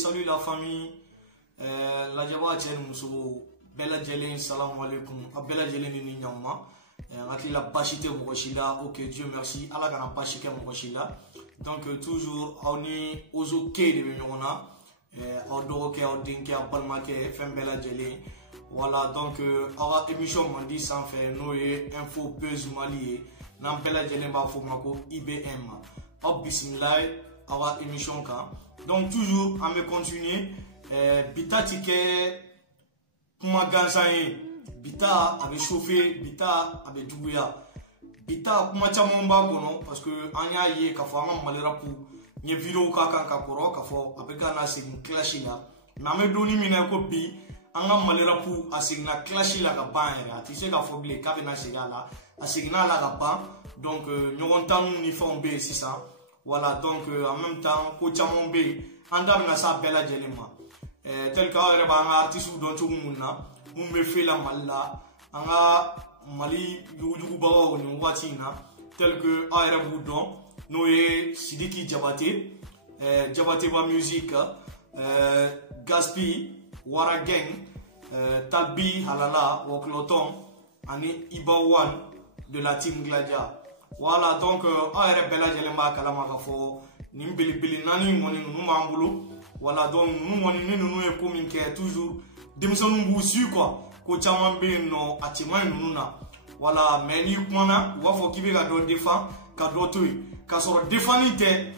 salut la famille. La Java Tchen Mousso, Bella Jelen, salam alaikum, Bella Jelen ni Nyama. La Bachite Mokoshila, ok, Dieu merci, Allah Gana Bachike Mokoshila. Donc, toujours, on est aux OK de Mignona, Odoroke, Odinke, Balmake, Fem Bella Jelen. Voilà, donc, our émission m'a dit sans faire, nous, info, buzz, mali, Nam Bella Jelen, Bafomako, IBM. Hop, bismillah, our émission, donc, toujours, on me continuer. Bita tike kuma gansaye bita abe chauffer bita abe duguya bita kuma caman b'a kɔnɔ parce que an y'a ye k'a fɔ an ka Mali rap n ye vidéo k'a kan ka kɔrɔ k'a fɔ a bɛ ka na segin clash la mais an bɛ donni min na ko bi an ka Mali rap a seginna clash la ka ban yɛrɛ a tɛ se k'a fɔ bilen k'a bɛ na segin a la a seginna a la ka ban donc ɲɔgɔn tan ni fɛnw bɛ yen sisan voilà donc en même temps ko caman bɛ yen an da bɛna s'a bɛɛ lajɛlen ma. Tel cas yɛrɛ b'an ka artiste dɔn cogo mun na mun bɛ fɛ la Mali la an ka Mali yuguyugubagaw nin waati in na tel que aw yɛrɛ b'u dɔn n'o ye Sidiki Jabate Jabateba Music Gaspi Wara Gang Talbi Halala Wokloton ani Iba One de la team Gladia. Voilà donc aw yɛrɛ bɛɛ lajɛlen b'a kalama k'a fɔ nin belebele naani kɔni ninnu b'an bolo. Voilà donc nous on est nous et comme que toujours denmisɛnninw b'u su quoi ko caman bɛ yen nɔ a cɛ man ɲi ninnu na voilà mais n'i kumana u b'a fɔ k'i bɛ ka dɔ défend ka dɔ to yen k'a sɔrɔ défending tɛ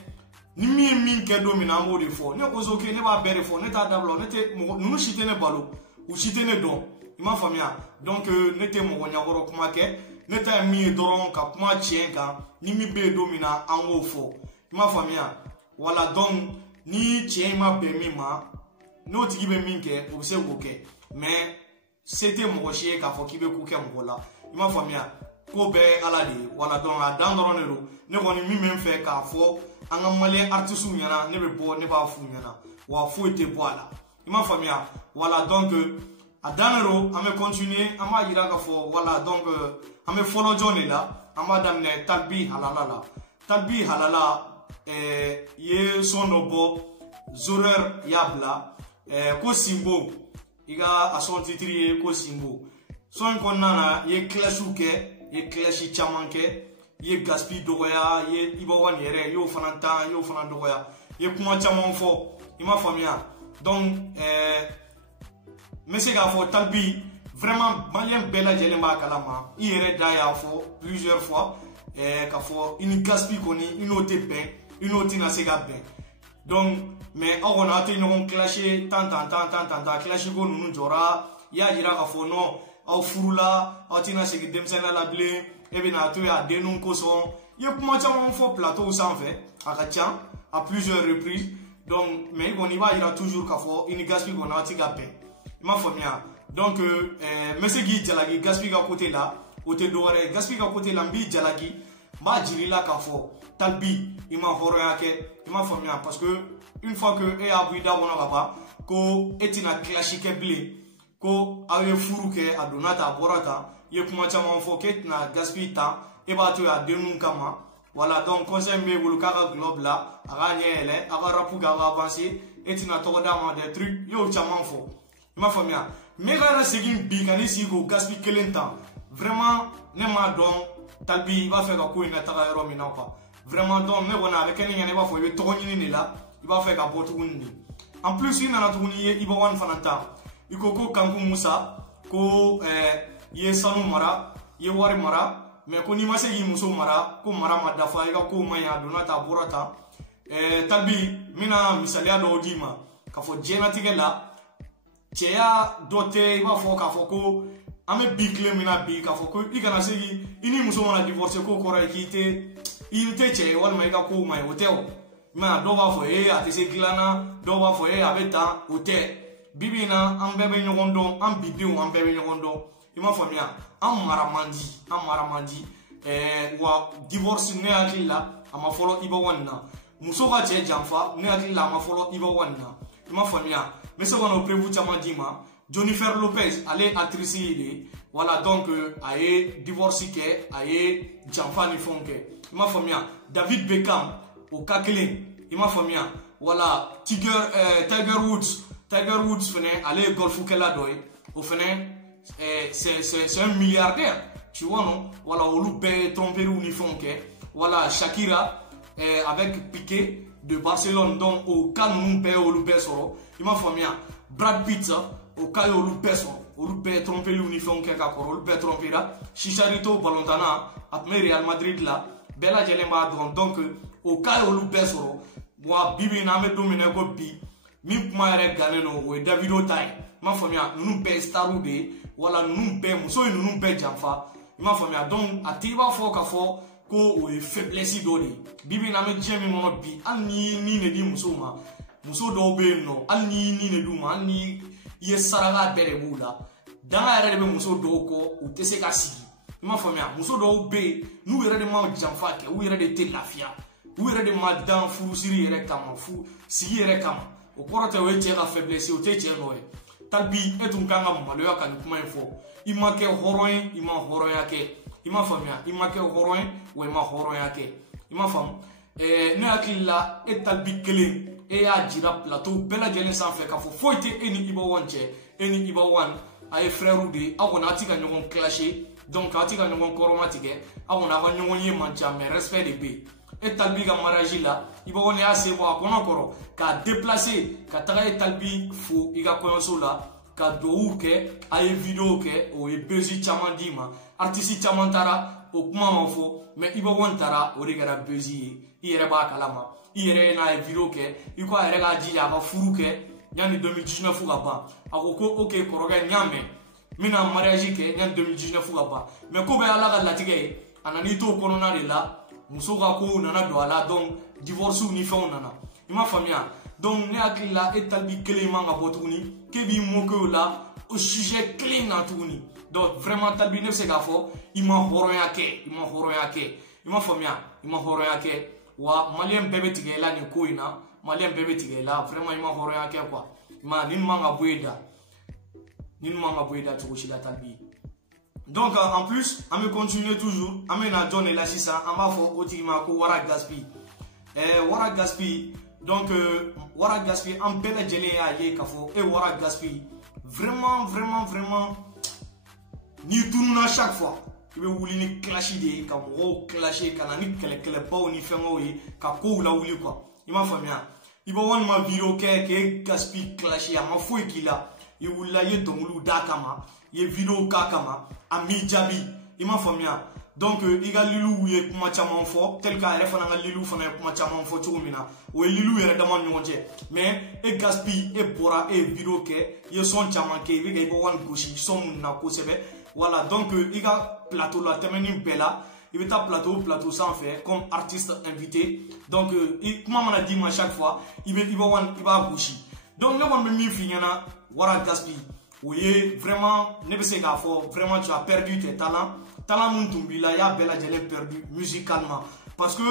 ni min ye min kɛ don min na an b'o de fɔ ne ko ok ne b'a bɛɛ de fɔ ne t'a dabila ne tɛ mɔgɔ ninnu si tɛ ne balo u si tɛ ne dɔn i m'a faamuya donc ne tɛ mɔgɔ ɲɛkɔrɔ kuma kɛ ne ta ye min ye dɔrɔn ka kuma tiɲɛ kan ni min bɛ yen don min na an k'o fɔ i m'a faamuya voilà donc ni tiɲɛ ma bɛn min ma n'o tigi bɛ min kɛ o bɛ se k'o kɛ mais se tɛ mɔgɔ si ye k'a fɔ k'i bɛ ko kɛ mɔgɔ la i m'a faamuya ko bɛɛ ala de ye voilà donc a dan dɔrɔn de don ne kɔni min bɛ n fɛ k'a fɔ an ka maliyɛn artistes ɲɛna ne bɛ bɔ ne b'a f'u ɲɛna wa foyi tɛ bɔ a la i m'a faamuya voilà donc a dan de don an bɛ continuer an b'a yira k'a fɔ voilà donc an bɛ fɔlɔ jɔn de la an b'a daminɛ Talbi Halala la Talbi Halala ye son dɔ bɔ Zoreur y'a bila ko Simbo i ka a son titre ye ko Simbo son in kɔnɔna na i ye clashw kɛ i ye clash caman kɛ i ye Gaspi dɔgɔya i ye Iba One yɛrɛ i y'o fana tan i y'o fana dɔgɔya i ye kuma caman fɔ i m'a faamuya donc n bɛ se k'a fɔ Talbi vraiment maliyɛn bɛɛ lajɛlen b'a kalama i yɛrɛ da y'a fɔ plusieurs fois k'a fɔ i ni Gaspi kɔni i n'o tɛ bɛn i n'o tɛna se ka bɛn donc mais aw kɔni aw tɛ ɲɔgɔn clasher tan clash ko ninnu jɔra i y'a yira k'a fɔ non aw furula aw tɛna segin denmisɛnninya la bilen e bɛna to yen a denninw kosɔn i ye kuma caman fɔ plateau sanfɛ a ka ca à plusieurs reprises donc mais i kɔni i b'a yira toujours k'a fɔ i ni Gaspi kɔni aw tɛ ka bɛn i m'a faamuya donc n bɛ se k'i jalaki Gaspi ka côté la o tɛ dɔwɛrɛ ye Gaspi ka côté la n b'i jalaki n b'a jira i la k'a fɔ Talbi i ma hɔrɔnya kɛ i m'a faamuya parce que une fois que e y'a bɔ i da kɔnɔ ka ban ko e tɛna clash kɛ bilen ko aw ye furu kɛ a donna tan a bɔra tan i ye kuma caman fɔ k'e tɛna Gaspi tan e b'a to yen a denninw kama voilà donc conseil min b'e bolo k'a ka gulɔ bila a k'a ɲɛ yɛlɛ a ka rap kɛ a ka avancer e tɛna tɔgɔ d'a ma des trucs i y'o caman fɔ i m'a faamuya mais ka na segin bi ka n'i sigi k'o Gaspi kelen tan vraiment ne m'a dɔn Talbi i b'a fɛ ka ko in lataga yɔrɔ min na quoi vraiment donc ne kɔni a bɛ kɛ ne ɲɛna i b'a fɔ i bɛ tɔgɔ ɲini de la i b'a fɛ ka bɔ tuguni de en plus i nana tuguni i ye Iba One fana ta i ko Kanku Musa ko i ye sanu mara i ye wari mara mais ko n'i ma se k'i muso mara ko mara ma dafa i ka kow ma ɲi a donna tan a bɔra tan Talbi n bɛna misaliya dɔw d'i ma k'a fɔ diɲɛlatigɛ la cɛya dɔ tɛ i b'a fɔ k'a fɔ ko an bɛ bi tile min na bi k'a fɔ ko i kana se i ni muso mana divorce ko kɔrɔ ye k'i tɛ cɛ ye walima i ka kow ma ɲi o tɛ o mais dɔw b'a fɔ a tɛ se dilan na dɔw b'a fɔ a bɛ tan o tɛ bibi in na an bɛɛ bɛ ɲɔgɔn dɔn an bidenw an bɛɛ bɛ ɲɔgɔn dɔn i m'a faamuya an mara man di wa divorce ne hakili la a ma fɔlɔ Iba One na muso ka cɛ janfa ne hakili la a ma fɔlɔ Iba One na i m'a faamuya n bɛ se ka n'o prévu caman d'i ma Jennifer Lopez ale ye actrice ye de voilà donc a ye divorce kɛ a ye janfa ni fɛnw kɛ i m'a faamuya David Beckham o ka kelen i m'a faamuya voilà Tiger Woods fenait aller golf kela doy au fenait c'est un milliardaire, tu vois non, voilà on loupé tromper uniforme que voilà Shakira avec Piqué de Barcelone, donc au cas nous paye au loupé soro il m'a famille Brad Pitt au cas au loupé soro au loupé tromper l'uniforme que ka au loupé tromper là Chicharito Balontana après Real Madrid là bella jelemba donc au cas au loupé soro moi bibi na me dominer ko bi mi kuma yɛrɛ gannen no o ye Davido ta ye i m'a faamuya ninnu bɛɛ staru de ye wala ninnu bɛɛ muso ye ninnu bɛɛ janfa i m'a faamuya donc a tɛ i b'a fɔ k'a fɔ ko o ye faiblesse dɔ de ye bibi na an bɛ diɲɛ min kɔnɔ bi hali ni nin de di muso ma muso dɔw bɛ yen nɔ hali ni nin de d'u ma hali ni i ye saraka bɛɛ de b'u la danga yɛrɛ de bɛ muso dɔw kɔ u tɛ se ka sigi i m'a faamuya muso dɔw bɛ yen n'u yɛrɛ de ma janfa kɛ u yɛrɛ de tɛ lafiya u yɛrɛ de ma dan furusiri yɛrɛ kama sigi yɛrɛ kama o kɔrɔ tɛ o ye cɛ ka faiblesse o tɛ cɛ nɔ ye tali bi e tun kan ka maloya ka nin kuma in fɔ i ma kɛ hɔrɔn ye i ma hɔrɔnya kɛ i ma faamuya i ma kɛ hɔrɔn ye wa i ma hɔrɔnya kɛ i ma faamu ne hakili la e tali bi kelen e y'a jira plateau bɛɛ lajɛlen sanfɛ k'a fɔ foyi tɛ e ni Iba One cɛ e ni Iba One a ye frères de ye aw kɔni a tɛ ka ɲɔgɔn clasher donc a tɛ ka ɲɔgɔn kɔrɔma tigɛ aw kɔni a ka ɲɔgɔn ye man ca mais respect de bɛ yen e Talibi ka mariage la Iba One y'a se bɔ a kɔnɔ kɔrɔ k'a déplacer ka taga e Talibi fo i ka kɔɲɔso la ka dugawu kɛ a ye vidéo kɛ o ye buzz caman d'i ma artiste caman taara o kuma ma fɔ mais Iba One taara o de kɛra buzz ye i yɛrɛ b'a kalama i yɛrɛ n'a ye vidéo kɛ i ko a yɛrɛ k'a jija a ka furu kɛ yanni 2019 ka ban a ko ko ok kɔrɔkɛ n y'a mɛn n bɛna mariage kɛ yanni 2019 ka ban mais ko bɛɛ y'Ala ka latigɛ ye a nan'i to o kɔnɔna de la muso ka kow nana don a la donc divorce ni fɛnw nana i ma faamuya donc ne hakili la e Talibi kelen man ka bɔ tuguni k'e b'i moquer o la o sujet kelen na tuguni donc vraiment Talibi ne bɛ se k'a fɔ i ma hɔrɔnya kɛ i ma hɔrɔnya kɛ i ma faamuya i ma hɔrɔnya kɛ wa maliyɛn bɛɛ bɛ tigɛ i la nin ko in na maliyɛn bɛɛ bɛ tigɛ i la vraiment i ma hɔrɔnya kɛ quoi ma nin man ka bɔ e da nin man ka bɔ e da cogo si la Talibi. Donc en plus, on va continuer toujours. On va John et la Sissa. On va faire autrement que Wara Gaspi. Wara Gaspi. Donc Wara Gaspi, on peut le gérer à Yekafo et Wara Gaspi. Vraiment. Ni tourne à chaque fois. Il veut vouloir ni clasher des, comme gros clasher, quand on ni qu'elle pas ni faire moi, quand quoi ou la ouli quoi. Il m'a fait bien. Il va voir ma vidéo que Gaspi clasher, ma foi qu'il a. Il voulait y donner dakama. Il vidéo kakama. Ami jabi i ma faamuya donc i ka lilu ye kuma caman fɔ tel ka yɛrɛ fana ka lilu fana ye kuma caman fɔ cogo min na o ye lilu yɛrɛ dama ɲɔgɔn cɛ mais e Gaspi e bɔra e ye vidéo kɛ i ye son caman kɛ i bɛ ka Iba One gosi son mun na kosɛbɛ voilà donc i ka plateau la tɛmɛni bɛɛ la i bɛ taa plateau sanfɛ comme artiste invité donc i kuma mana d'i ma chaque fois i bɛ Iba One i b'a gosi donc ne kɔni bɛ min f'i ɲɛna Wara Gaspi. Oui, vraiment, ne sais pas vraiment tu as perdu tes talents. Talent mun tumbila ya bella jele perdu musicalement parce que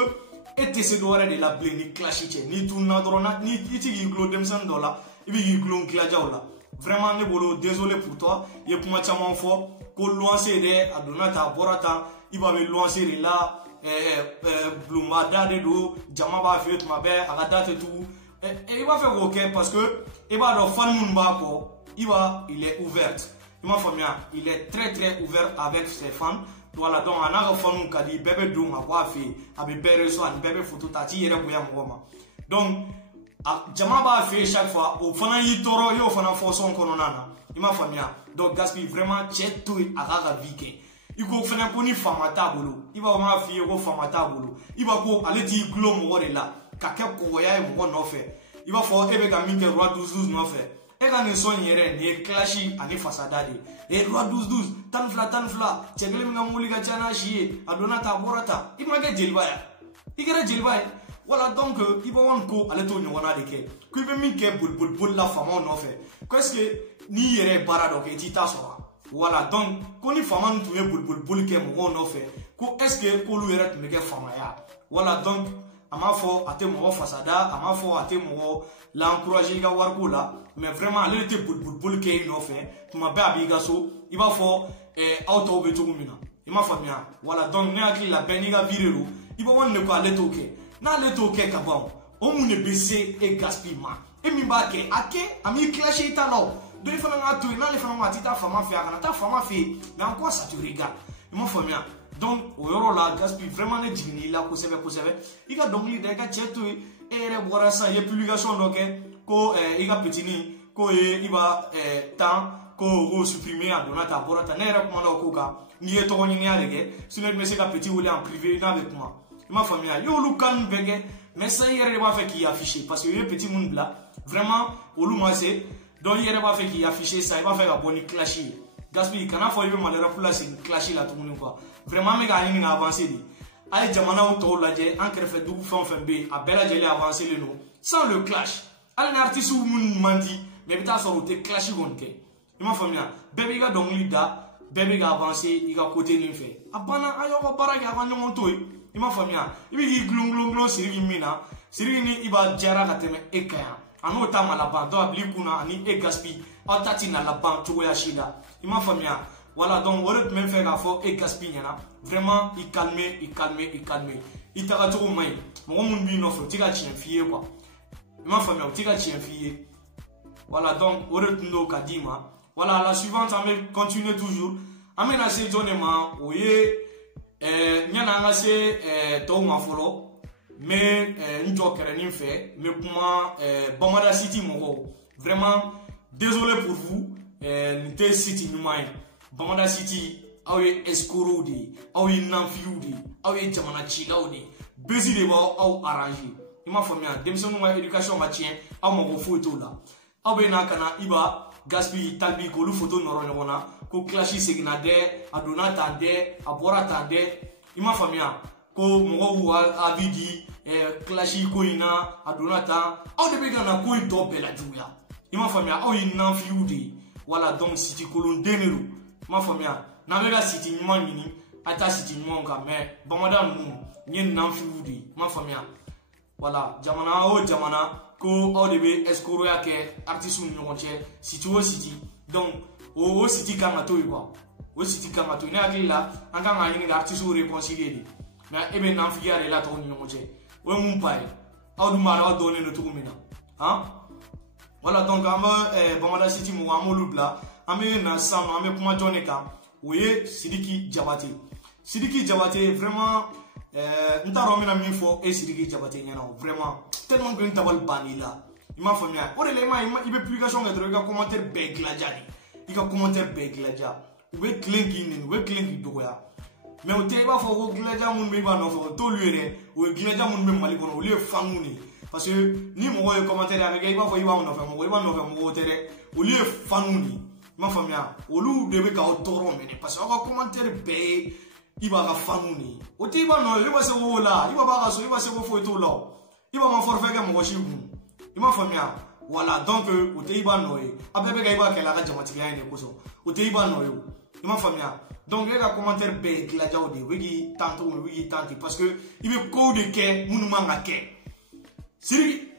et te se doire de la blé ni clashite ni tourna drona ni itigi glo demsan dola ibi glo glajaola. Vraiment ne bolo désolé pour toi, ye kuma chama fo ko lancer de adonata borata iba be lancer là bluma dade do jama ba fait ma be aga date tout et il va faire OK parce que il va do fan mun ba ko Iba, il est ouvert. Il est très ouvert avec ses fans. Voilà, donc on a un fan qui a dit bébé dong a quoi fait, avec bébé soin, bébé photo tati yere boya moma. Donc jama ba fait chaque fois au fana yi toro yo fana forson kononana. Il m'a famille. Donc Gaspi vraiment chet tout aga vike. Il ko fana ko ni famata bolo. Iba ma fi ko famata bolo. Iba ko ale di glo mo la. Ka ke ko ya e mo no fe. Iba fo ebe ga minke roi 12 no fe. E ka nin son yɛrɛ nin ye clashi ani fasada de ye roi 12 tan fila cɛ kelen min ka mobili ka ca n'a si ye a donna ta a bɔra ta i ma kɛ jeliba ya i kɛra jeliba ye voilà donc Iba One ko ale t'o ɲɔgɔnna de kɛ ko i bɛ min kɛ boli la faamaw nɔfɛ ko est ce que n'i yɛrɛ ye baara dɔ kɛ i t'i ta sɔrɔ voilà donc ko ni faama tun ye boli kɛ mɔgɔw nɔfɛ ko est ce que k'olu yɛrɛ tun bɛ kɛ faamaya voilà donc a m'a fɔ a tɛ mɔgɔ fasada a m'a fɔ a tɛ mɔgɔ l'encourager i ka wariko la mais vraiment ale tɛ boli kɛ i nɔfɛ tuma bɛɛ a b'i ka so i b'a fɔ aw tɔw bɛ cogo min na i m'a faamuya voilà donc ne hakili la bɛɛ n'i ka vie de don Iba One de ko ale t'o kɛ n'ale t'o kɛ ka ban o mun ne bese e gaspillement e min b'a kɛ a kɛ a m'i clasher i ta la o donc i fana k'a to yen n'ale fana ko a t'i ta fama fɛ a kana taa fama fɛ yen mais en quoi ça te regarde i m'a faamuya donc o yɔrɔ la gaspi vraiment ne jiginna i la kosɛbɛ kosɛbɛ i ka dɔnkili da i ka cɛ to yen e yɛrɛ bɔra sisan i ye publication dɔ kɛ ko i ka petini ko i b'a tan ko supprimer a donna ta a bɔra ta ne yɛrɛ kumana o ko kan n'i ye tɔgɔ ɲiniya de kɛ sinon i bɛ se ka petit wele en privé n'a bɛ kuma i m'a faamuya i y'olu kan bɛɛ kɛ mais sisan i yɛrɛ de b'a fɛ k'i afficher parce que i ye petit minnu bila vraiment olu ma se donc i yɛrɛ b'a fɛ k'i afficher sisan i b'a fɛ ka bɔ ni clash ye gaspi kana fɔ i bɛ malheur pour la segin clash la tuguni quoi vraiment an bɛ k'a ɲini ka avancer de a ye jamanaw tɔw lajɛ an kɛrɛfɛ dugu fɛn o fɛn bɛ yen a bɛɛ lajɛlen avancer len don sans le clash hali ni artistes minnu man di mais i bɛ taa sɔrɔ u tɛ clash kɔni kɛ i m'a faamuya bɛɛ b'i ka dɔnkili da bɛɛ bɛ ka avancer i ka côté nin fɛ a banna a y'aw ka baara kɛ a ka ɲɔgɔn to yen i m'a faamuya i bɛ k'i gulon Sidiki min na Sidiki ni i b'a diyara ka tɛmɛ e kan yan a n'o ta ma laban donc a bila i kunna ani e gaspi aw ta ti na laban cogoya si la i m'a faamuya voilà donc o de tun bɛ fɛ k'a fɔ e gaspi ɲɛna vraiment i calmer i tagacogo man ɲi mɔgɔ minnu b'i nɔfɛ u tɛ ka tiɲɛ f'i ye quoi i m'a faamuya u tɛ ka tiɲɛ f'i ye voilà donc o de tun don ka d'i ma voilà la suivante an bɛ continuer toujours an bɛna se jɔn de ma o ye ɲana an ka se tɔw ma fɔlɔ n bɛ n jɔ kɛrɛnin fɛ n bɛ kuma Bamada City mɔgɔw vraiment désolé pour vous nin tɛ City ɲuman ye Bamada City aw ye escrocs de ye aw ye nanfiliw de ye aw ye jamana cilaw de ye bezi de b'aw arranger i m'a faamuya denmisɛnninw ka éducation ma tiɲɛ aw mago foyi t'o la aw bɛ na ka na i b'a gaspi talbi k'olu photo nɔrɔ ɲɔgɔn na ko clash seginna dɛ a donna tan dɛ a bɔra tan dɛ i m'a faamuya ko mɔgɔw y'u avis di clash ko in na a donna tan aw de bɛ ka na ko in tɔ bɛɛ lajuguya i m'a faamuya aw ye nanfiliw de ye voilà donc City kolon den de don i m'a faamuya n'an bɛ ka City ɲuman ɲini a taa City ɲumanw kan mais Bamada ninnu n ye nanfiliw de ye i m'a faamuya voilà jamana o jamana ko aw de bɛ escroqueya kɛ artistes ni ɲɔgɔn cɛ City o City donc o City kan ka to yen quoi o City kan ka to yen ne hakili la an kan ka ɲini ka artistes réconcilier de mais e bɛ nanfiliya de la tɔw ni ɲɔgɔn cɛ o ye mun pa ye aw dun b'a dɔn aw dɔnnen don cogo min na han voilà donc an bɛ Bamada City mɔgɔw an b'olu bila an bɛ na sisan nɔ an bɛ kuma jɔn de kan o ye Sidiki Jabate vraiment n t'a dɔn n bɛna min fɔ e Sidiki Jabate ɲɛna o vraiment tellement que n tabali bann'i la i m'a faamuya o de la i bɛ publication kɛ dɔrɔn i ka commentaire bɛɛ gilaja de i ka commentaire bɛɛ gilaja u bɛ tilen k'i nɛni u bɛ tilen k'i dɔgɔya mais o tɛ i b'a fɔ ko gilaja minnu bɛ i b'a nɔfɛ o t'olu yɛrɛ o ye gilaja minnu bɛ Mali kɔnɔ olu ye fanu de ye parce que ni mɔgɔ ye commentaire a bɛ kɛ i b'a fɔ i b'a nɔfɛ mɔgɔ tɛ dɛ olu ye fanu de ye i m'a faamuya olu de bɛ k'aw tɔɔrɔ minɛ parce que aw ka commentaire bɛɛ ye i b'a ka fanu de ye o tɛ i b'a nɔ ye i b'a se k'o la i b'a b'a ka so i b'a se ko foyi t'o la i b'a ma forfait kɛ mɔgɔ si kun i m'a faamuya voilà donc o tɛ i b'a nɔ ye a bɛɛ bɛ ka i b'a kɛlɛ a ka jamatigiya in de kosɔn o tɛ i b'a nɔ ye o i m'a faamuya donc e ka commentaire bɛɛ ye gilajaw de ye u bɛ k'i tan cogo min u bɛ k'i tan ten parce que i bɛ kow de kɛ minnu man ka kɛ Sidiki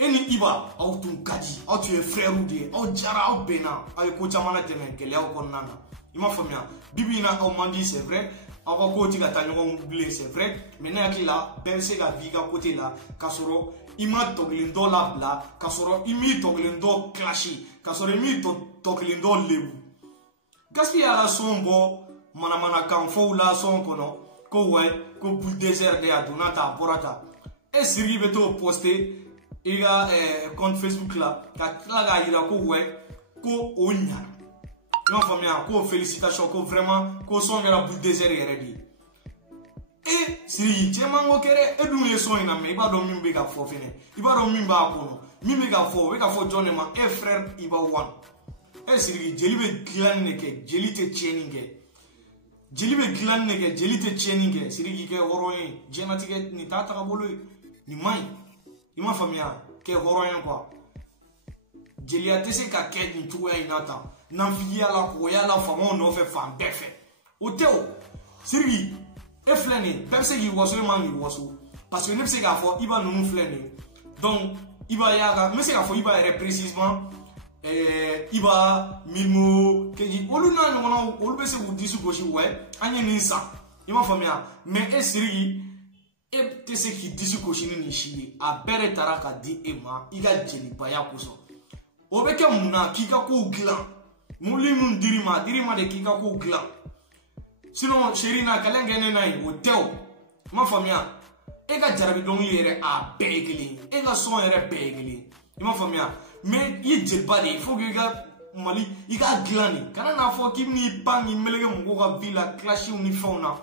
e ni Iba aw tun ka di aw tun ye frères de ye aw jara aw bɛnna aw ye ko caman latɛmɛ gɛlɛyaw kɔnɔna na i m'a faamuya bibi in na aw man di c'est vrai aw ka kow tɛ ka taa ɲɔgɔn bilen c'est vrai mais ne hakili la bɛɛ bɛ se ka bi i ka côté la k'a sɔrɔ i ma tɔkelen dɔ labila k'a sɔrɔ i m'i tɔkelen dɔ clash k'a sɔrɔ i m'i tɔkelen dɔ lebu Gaspi y'a ka son bɔ manamanakan fɔw la son kɔnɔ ko ouais ko bulldozer de a donna ta a bɔra ta e Sidiki bɛ t'o poster i ka compte Facebook la ka tila k'a yira ko ouais ko o ɲana i m'a faamuya ko félicitations ko vraiment ko son kɛra bulldozer yɛrɛ de ye e Sidiki cɛman ko kɛ dɛ e dun ye son in na mais i b'a dɔn min bɛ ka fɔ fɛnɛ i b'a dɔn min b'a kɔnɔ min bɛ ka fɔ o bɛ ka fɔ jɔn de ma e frère Iba One e Sidiki jeli bɛ dilanni de kɛ jeli tɛ tiɲɛni kɛ jeli bɛ dilanni de kɛ jeli tɛ tiɲɛni kɛ Sidiki kɛ hɔrɔn ye diɲɛlatigɛ nin t'a tagabolo ye nin man ɲi i m'a faamuya kɛ hɔrɔn ye quoi jeliya tɛ se ka kɛ nin cogoya in na tan nanfigiya la kɔgɔya la faamaw nɔfɛ fan bɛɛ fɛ o tɛ o Sidiki e filɛ nin bɛɛ bɛ se k'i waso e man k'i waso parce que ne bɛ se k'a fɔ Iba ninnu filɛ nin donc Iba y'a ka n bɛ se k'a fɔ Iba yɛrɛ précisément Iba Mimo Keji olu n'a ɲɔgɔnnaw olu bɛ se k'u disi gosi ouais an ye nin san i m'a faamuya mais e Sidiki e tɛ se k'i disi gosi ni nin si ye a bɛɛ de taara ka di e ma i ka jelibaya kosɔn o bɛ kɛ mun na k'i ka kow dilan mobili min dir'i ma de k'i ka kow dilan sinon seri na kɛlɛ kɛ ne na ye o tɛ o ma faamuya e ka jarabi dɔnkili yɛrɛ a bɛɛ ye kelen e ka sɔn yɛrɛ bɛɛ ye kelen i ma faamuya mais i ye jeliba de ye faut que i ka Mali i ka dilan de kana n'a fɔ k'i bɛn'i pan k'i meleke mɔgɔw ka vie la clashiw ni fɛnw na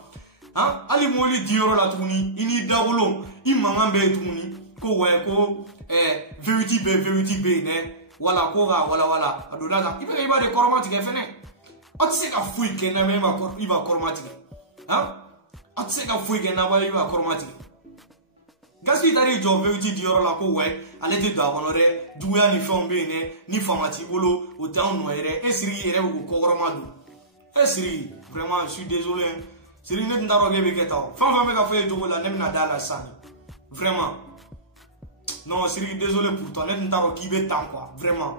hali mobili diyɔrɔ la tuguni i n'i dagolo i mankan bɛ yen tuguni ko wɛ ko V8 bɛ yen dɛ wala ko k'a walawala a donna kan i bɛ i b'a de kɔrɔma tigɛ fɛnɛ aw tɛ se ka foyi kɛ n'a bɛ i b'a kɔrɔma tigɛ aw tɛ se ka foyi kɛ n'a bɛ i b'a kɔrɔma tigɛ Gaspi taar'i jɔ V8 diyɔrɔ la ko wɛ ale tɛ don a kɔnɔ dɛ juguya ni fɛnw bɛ yen dɛ ni fanga t'i bolo o tɛ anw nɔ ye dɛ e Siriki yɛrɛ bɛ k'o kɔkɔrɔma don e Siriki vraiment je suis désolé Siriki ne tun t'a dɔn k'e bɛ kɛ tan o fɛn fɛn bɛ ka fɔ e jogo la ne bɛna d'a la sisan vraiment non Siriki désolé pour toi ne tun t'a dɔn k'i bɛ tan quoi vraiment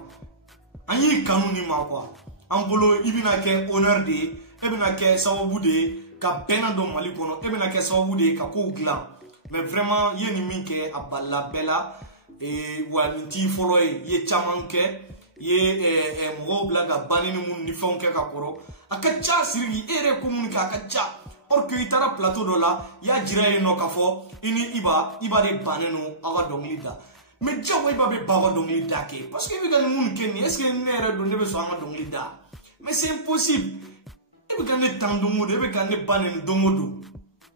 an y'i kanu nin ma quoi an bolo i bɛna kɛ honneur de ye e bɛna kɛ sababu de ye ka bɛnna don Mali kɔnɔ e bɛna kɛ sababu de ye ka kow dilan mais vraiment i ye nin min kɛ a balila bɛɛ la wa nin t'i fɔlɔ ye i ye caman kɛ i ye mɔgɔw bila ka banni ni minnu ni fɛnw kɛ ka kɔrɔ a ka ca Siriki e yɛrɛ ko minnu kɛ a ka ca or que i taara plateau dɔ la i y'a jira yen nɔ k'a fɔ i ni Iba de bannen don aw ka dɔnkili da mais diyagoya Iba bɛ ba ka dɔnkili da kɛ parce que i bɛ ka nin minnu kɛ nin est ce que ne yɛrɛ don ne bɛ sɔn an ka dɔnkili da mais c'est impossible e bɛ ka ne tan don o don e bɛ ka ne ba nin don o don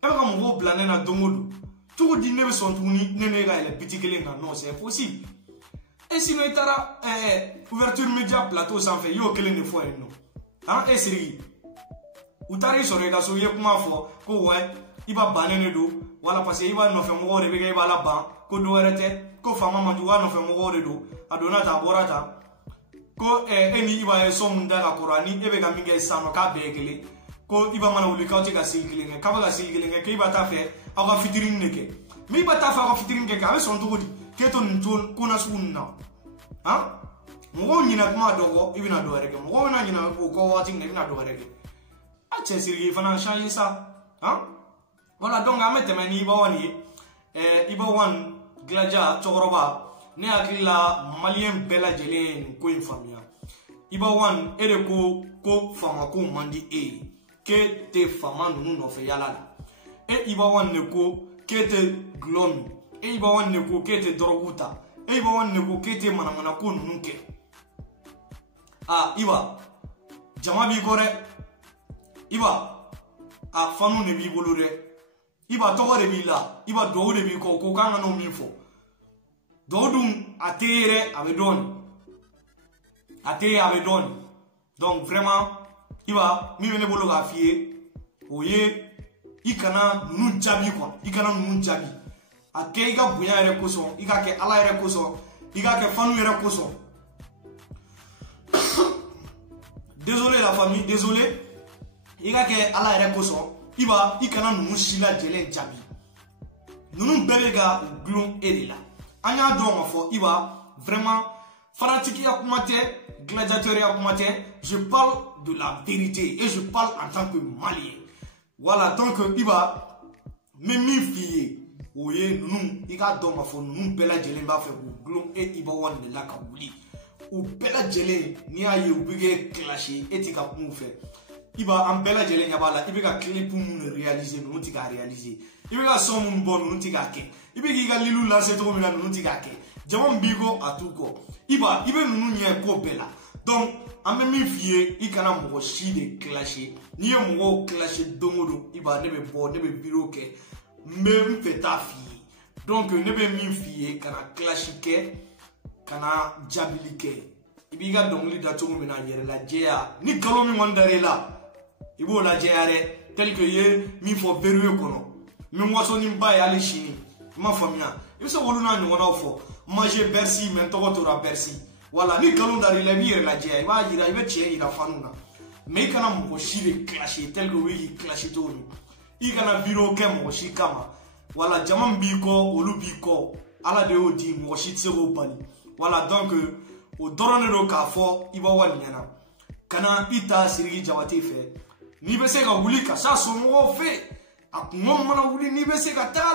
e bɛ ka mɔgɔw bila ne na don o don cogo di ne bɛ sɔn tuguni ne n'e ka yɛlɛ biti kelen kan non c'est impossible et sinon i taara ouverture média plateau sanfɛ i y'o kelen de fɔ yen nɔ e Siriki u taara i sɔrɔ i ka so i ye kuma fɔ ko wɛ Iba bannen de don wala parce que Iba nɔfɛ mɔgɔw de bɛ kɛ Iba la ban ko dɔ wɛrɛ tɛ ko faama man jugu a nɔfɛ mɔgɔw de don a donna ta a bɔra ta ko e ni Iba ye sɔn mun da ka kɔrɔ ani e bɛ ka min kɛ sisan nɔ k'a bɛɛ ye kelen ko Iba mana wuli k'aw tɛ ka sigi kelen kɛ k'a bɛ ka sigi kelen kɛ k'Iba t'a fɛ aw ka fitiri de kɛ mais Iba t'a fɛ aw ka fitiri kɛ a bɛ sɔn cogo di k'e to nin ko na sugu ninnu na mɔgɔw ɲinɛ kuma dɔ kɔ i bɛna dɔ wɛrɛ kɛ mɔgɔw bɛna ɲinɛ o kɔ waati min na i bɛna dɔ wɛrɛ kɛ a cɛ Siriki fana changer ça voilà donc an bɛ tɛmɛ ni Iba One ye Iba One Glaja cɛkɔrɔba ne hakili la maliyɛn bɛɛ lajɛlen ye nin ko in faamuya Iba One e de ko faama ko man di e ye k'e tɛ faama ninnu nɔfɛ yala la Iba One de ko k'e tɛ gulɔ min Iba One de ko k'e tɛ dɔrɔgu ta Iba One de ko k'e tɛ manamana ko ninnu kɛ Iba jama b'i kɔ dɛ Iba fanu de b'i bolo dɛ Iba tɔgɔ de b'i la Iba duwawu de b'i kɔ ko k'an ka n'o min fɔ duwawu dun a tɛ ye dɛ a bɛ dɔɔnin a tɛ ye a bɛ dɔɔnin donc vraiment Iba min bɛ ne bolo k'a f'i ye o ye i kana ninnu jaabi quoi i kana ninnu jaabi a kɛ i ka bonya yɛrɛ kosɔn i ka kɛ Ala yɛrɛ kosɔn i ka kɛ fanu yɛrɛ kosɔn désolé la famille désolé i ka kɛ Ala yɛrɛ kosɔn Iba i kana ninnu si lajɛlen jaabi ninnu bɛɛ bɛ ka gulon e de la an y'a dɔn k'a fɔ Iba vraiment fanatikiya kuma tɛ gladiateuriya kuma tɛ je parle de la vérité et je parle en tant que malien voilà donc Iba n bɛ min f'i ye o ye ninnu i k'a dɔn k'a fɔ ninnu bɛɛ lajɛlen b'a fɛ k'u gulon Iba One de la ka wuli u bɛɛ lajɛlen n'i y'a ye u bɛ kɛ clashé e tɛ ka kuma u fɛ Iba an bɛɛ lajɛlen ɲɛ b'a la i bɛ ka clip minnu réaliser ninnu tɛ k'a réaliser i bɛ ka son minnu bɔ ninnu tɛ k'a kɛ i bɛ k'i ka lilu lancer cogo min na ninnu tɛ k'a kɛ jama min b'i kɔ a t'u kɔ Iba i bɛ ninnu ɲɛ ko bɛɛ la donc an bɛ min f'i ye i kana mɔgɔ si de clasher n'i ye mɔgɔw clasher don o don Iba ne bɛ bɔ ne bɛ vidéo kɛ n bɛ n fɛ t'a f'i ye donc ne bɛ min f'i ye kana clash kɛ kana jaabili kɛ i b'i ka dɔnkili da cogo min na yɛrɛ lajɛya ni nkalon min kɔni dar'e la i b'o lajɛya dɛ tel que i ye min fɔ verrouillé kɔnɔ min wasoninba ye hali sini i ma faamuya i bɛ se k'olu n'a ɲɔgɔnnaw fɔ manger Bercy mais n tɔgɔ tora Bercy voilà ni nkalon dar'i la i b'i yɛrɛ lajɛya i b'a yira i bɛ tiɲɛ yira fanu na mais i kana mɔgɔ si de clasher tel que o bɛ k'i clasher cogo min i kana vidéo kɛ mɔgɔ si kama voilà jama min b'i kɔ olu b'i kɔ Ala de y'o di mɔgɔ si tɛ se k'o bali voilà donc o dɔrɔn de don k'a fɔ Iba One ɲɛna kana i ta Siriki Jabate fɛ n'i bɛ se ka wuli ka s'a somɔgɔw fɛ a kuma mana wuli n'i bɛ se ka taga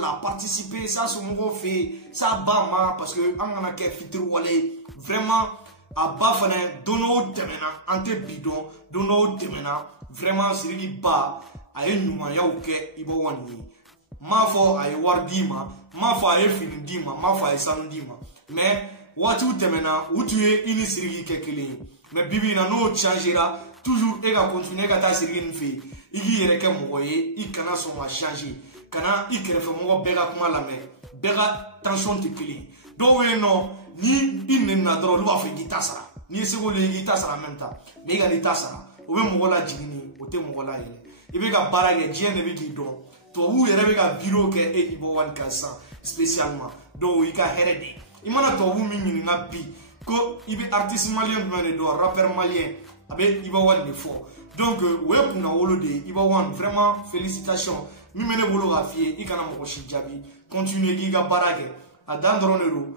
la participer ça somɔgɔw fɛ yen ça ba ma parce que an kana kɛ fitiriwale vraiment a ba fana don dɔw tɛmɛna an tɛ bi dɔn don dɔw tɛmɛna vraiment Sidiki ba a ye ɲumanyaw kɛ Ibawani ye m'a fɔ a ye wari d'i ma m'a fɔ a ye fini d'i ma m'a fɔ a ye sanu d'i ma mais waatiw tɛmɛna u tun ye i ni Sidiki kɛ kelen ye mais bibi in na n'o changera toujours e ka continuer ka taa Sidiki nin fɛ yen i k'i yɛrɛ kɛ mɔgɔ ye i kana sɔn ka changer kana i kɛrɛfɛmɔgɔ bɛɛ ka kuma lamɛn bɛɛ ka tension tɛ kelen ye dɔw bɛ yen nɔ ni i nɛnina dɔrɔn olu b'a fɔ i k'i ta sara n'i ye seko le i k'i ta sara en même temps mais i ka n'i ta sara o bɛ mɔgɔ lajigin o tɛ mɔgɔ layɛlɛ i bɛ ka baara kɛ diɲɛ de bɛ k'i dɔn tubabuw yɛrɛ bɛ ka video kɛ e Ibawani kan sisan spécialement donc i ka hɛrɛ de i mana tubabu min ɲininka bi ko i bɛ artiste malien jumɛn de dɔn rappeur malien a bɛ Ibawani de fɔ donc o ye kunna wolo de ye Ibawani vraiment félicitations min bɛ ne bolo k'a f'i ye i kana mɔgɔ si jaabi continuer k'i ka baara kɛ a dan dɔrɔn de don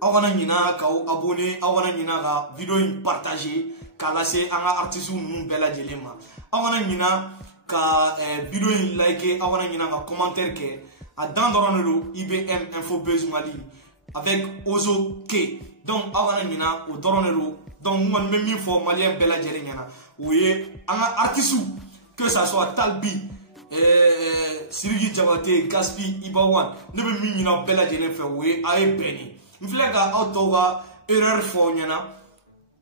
aw kana ɲina k'aw abonné aw kana ɲina ka video in partager k'a lase an ka artistes ninnu bɛɛ lajɛlen ma aw kana ɲina ka video in like aw kana ɲina ka commentaire kɛ a dan dɔrɔn de don IBM Info Buzz Mali avec Ozo K donc aw kana ɲina o dɔrɔn de don donc n kɔni bɛ min fɔ maliyɛn bɛɛ lajɛlen ɲɛna o ye an ka artistes que ça soit Talbi Sidiki Jabate Gaspi Ibawani ne bɛ min ɲina bɛɛ lajɛlen fɛ o ye a ye bɛn de n filɛ ka aw tɔw ka erreur fɔ ɲɛna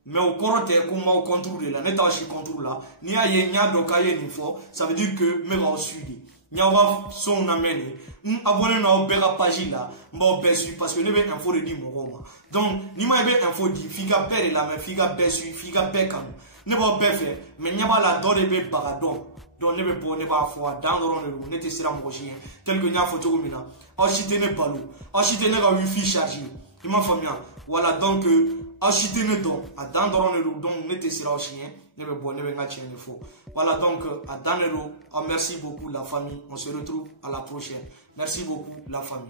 mais o kɔrɔ tɛ ko n b'aw contre de la ne t'aw si contre la n'i y'a ye n y'a dɔn k'a ye nin fɔ ça veut dire que n bɛ k'aw suit de n y'aw ka sonw lamɛn de n abonné n'aw bɛɛ ka page la n b'aw bɛɛ suit parce que ne bɛ info de di mɔgɔw ma donc n'i ma i bɛ info di f'i ka bɛɛ de lamɛn f'i ka bɛɛ suit f'i ka bɛɛ kanu ne b'aw bɛɛ fɛ mais ɲɛ b'a la dɔ de bɛ baga dɔn donc ne bɛ bɔ ne b'a fɔ a dan dɔrɔn de don ne tɛ siran mɔgɔ si ɲɛ tel que n y'a fɔ cogo min na aw si tɛ ne balo aw si tɛ ne ka wifi charger i m'a faamuya voilà donc aw si tɛ ne dɔn a dan dɔrɔn de don donc ne tɛ siran aw si ɲɛ ne bɛ bɔ ne bɛ n ka tiɲɛ de fɔ voilà donc a dan de don aw merci beaucoup la famille on se retrouve à la prochaine merci beaucoup la famille.